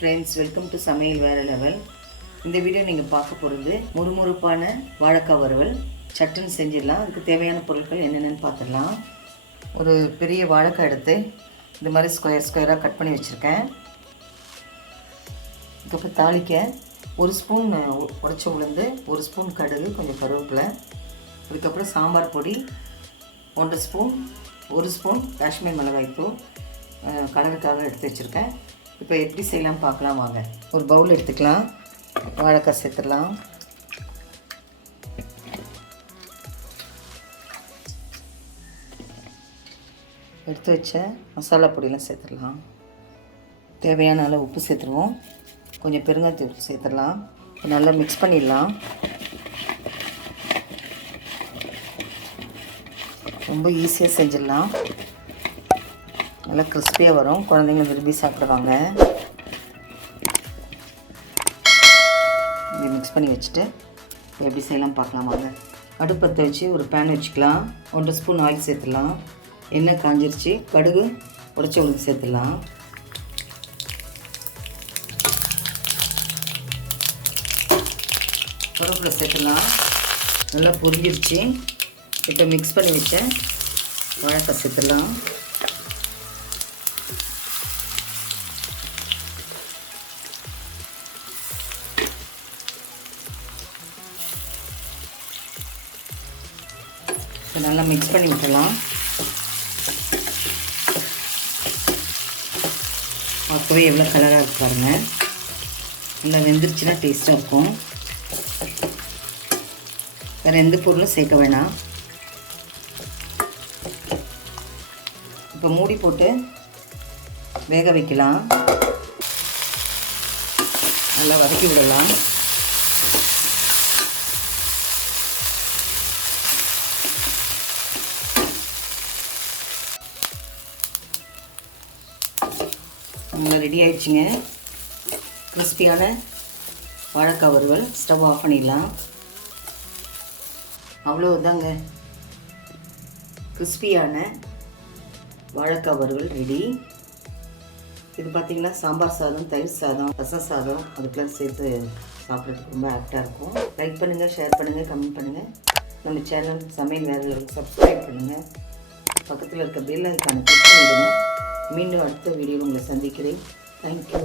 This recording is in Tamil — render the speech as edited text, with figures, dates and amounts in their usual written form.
friends, welcome to Samayal Vera level. இந்த வீடியோ நீங்க பார்க்க போறது முறுமுறுப்பான வாழைக்காய் வறுவல். சட்டுன்னு செஞ்சிடலாம். அதுக்கு தேவையான பொருட்கள் என்னென்னன்னு பார்த்துடலாம். ஒரு பெரிய வாழைக்காய் எடுத்து இந்த மாதிரி ஸ்கொயரா கட் பண்ணி வச்சிருக்கேன். இதுக்கு தாளிக்க ஒரு ஸ்பூன் உடைச்ச உளுந்து, ஒரு ஸ்பூன் கடுகு, கொஞ்சம் கருவேப்பிலை, அதுக்கப்புறம் சாம்பார் பொடி 1 ஸ்பூன், 1 ஸ்பூன் காஷ்மீர் மிளகாய் தூள் கலருக்காக எடுத்து வச்சுருக்கேன். இப்போ எப்படி செய்யலாம் பார்க்கலாம் வாங்க. ஒரு பவுல் எடுத்துக்கலாம். வாழைக்காய் சேர்த்துடலாம். எடுத்து வச்ச மசாலா பொடியெலாம் சேர்த்துடலாம். தேவையான அளவு உப்பு சேர்த்துருவோம். கொஞ்சம் பெருங்காயத்தூள் சேர்த்துடலாம். நல்லா மிக்ஸ் பண்ணிடலாம். ரொம்ப ஈஸியாக செஞ்சிடலாம். நல்லா கிறிஸ்பியாக வரும். குழந்தைங்க விரும்பி சாப்பிடுவாங்க. இப்படி மிக்ஸ் பண்ணி வச்சுட்டு எப்படி செய்யலாம் பார்க்கலாம் வாங்க. அடுப்பத்தை வச்சு ஒரு பேன் வச்சுக்கலாம். 1 ஸ்பூன் ஆயில் சேர்த்துடலாம். எண்ணெய் காஞ்சிருச்சு. கடுகு உடைச்ச உளுந்து சேர்த்துடலாம். கருவேப்பிலை சேர்த்துடலாம். நல்லா பொரிஞ்சிருச்சு. இப்போ மிக்ஸ் பண்ணி வச்ச வாழைக்காய் சேர்த்துடலாம். இப்போ நல்லா மிக்ஸ் பண்ணி விட்டுடலாம். பார்க்கவே எவ்வளோ கலராக இருக்கு பாருங்கள். நல்லா வெந்துருச்சுன்னா டேஸ்ட்டாக இருக்கும். வேறு எந்த பொருளும் சேர்க்க வேணாம். இப்போ மூடி போட்டு வேக வைக்கலாம். நல்லா வதக்கி விடலாம். நல்லா ரெடி ஆயிடுச்சுங்க. கிறிஸ்பியான வாழைக்காய் வறுவல். ஸ்டவ் ஆஃப் பண்ணிடலாம். அவ்வளோதாங்க, கிறிஸ்பியான வாழைக்காய் வறுவல் ரெடி. இது பார்த்திங்கன்னா சாம்பார் சாதம், தயிர் சாதம், ரசம் சாதம் அதுக்கெல்லாம் சேர்த்து சாப்பிட்றதுக்கு ரொம்ப ஆக்டாக இருக்கும். லைக் பண்ணுங்கள், ஷேர் பண்ணுங்கள், கமெண்ட் பண்ணுங்கள். நம்ம சேனல் சமையல் வேறு சப்ஸ்கிரைப் பண்ணுங்கள். பக்கத்தில் இருக்க பெல் ஐக்கானை கிளிக் பண்ணிவிடுங்க. மீண்டும் அடுத்த வீடியோவில் உங்களை சந்திக்கிறேன். தேங்க்யூ.